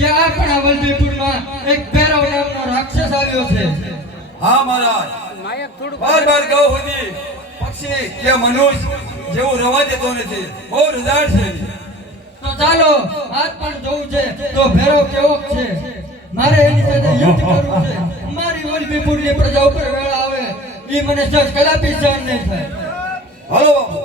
કે આપણા વલભીપુરમાં એક ભૈરવ નામનો રાક્ષસ આવ્યો છે. હા મહારાજ, બાર ગૌ હતી પક્ષી કે મનુષ્ય જેવું રવા દેતો નથી, બહુ રજાડ છે. તો ચાલો આજ પણ જોવું છે તો ભૈરવ કેવો છે. મારે એની સાથે યુદ્ધ કરવું છે. મારી વલભીપુરની પ્રજા ઉપર વેળા આવે એ મને સજ કદાપી સહન નહીં થાય. હાલો બાપુ.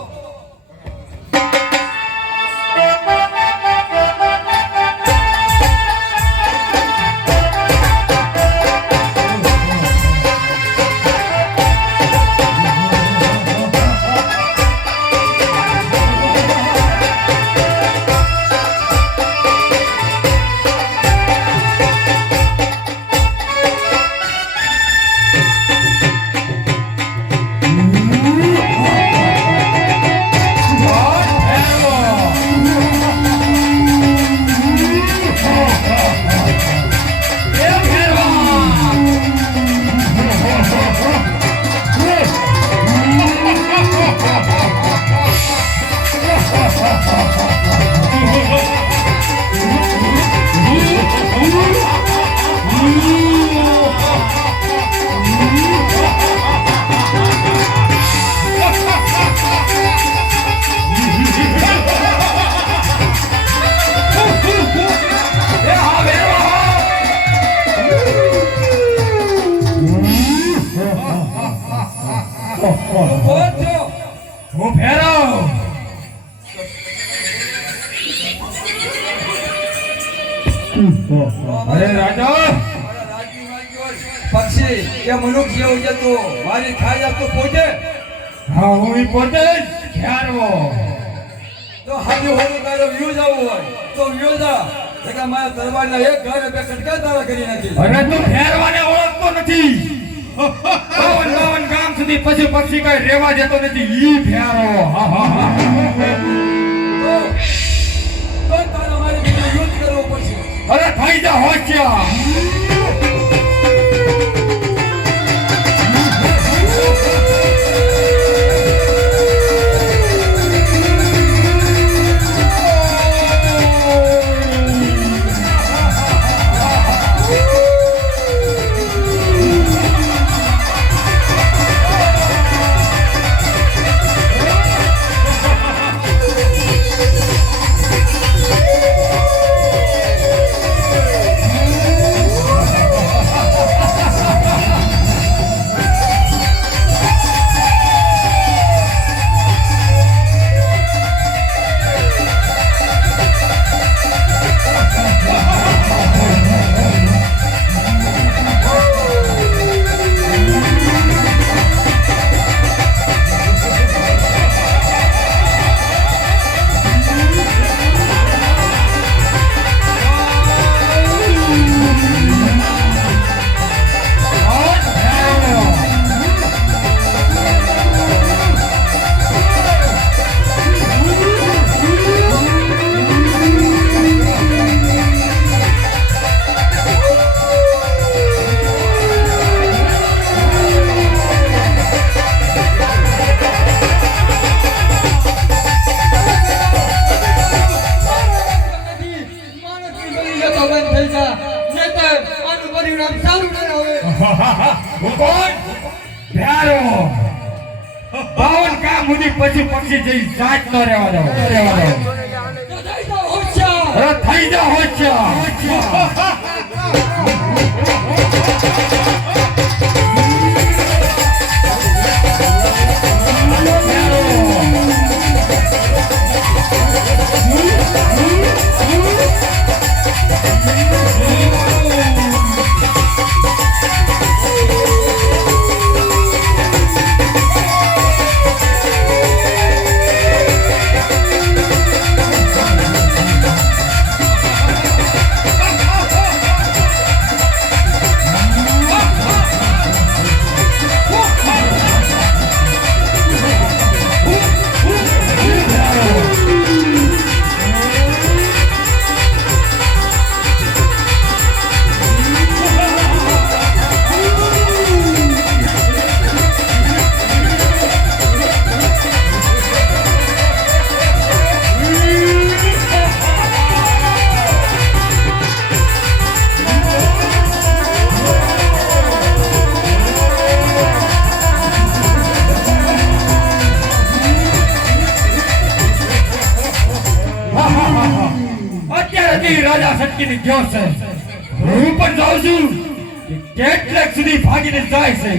અરે રાજા, પક્ષી કે મનુષ્ય જેવું જતું મારી ખાઈ આપતો પોતે. હા હું પોતે જ ખ્યારવો. તો હાજી હોનું તારો વ્યૂ જવું હોય તો વ્યૂ જા. એટલે મારા દરબારના એક ઘરે બે કટકા તારા કરી નાખી. અરે તું ખ્યારવાને ઓળખતો નથી. 52 ગામ સુધી પશુ પક્ષી કઈ રેવા દેતો નથી. ઈ ફેરો. તો તારા મારી બીજું યુદ્ધ કરવું પડશે. અરે થઈ જા હોશિયાર. પશુ પક્ષી જઈ જાત ન રહેવા દો. થઈ જા હોશિયાર. અત્યારેથી રાજા સટકીને ગયો છે. હું પણ જાઉં છું કે કેટલેક સુધી ભાગીને જાય છે.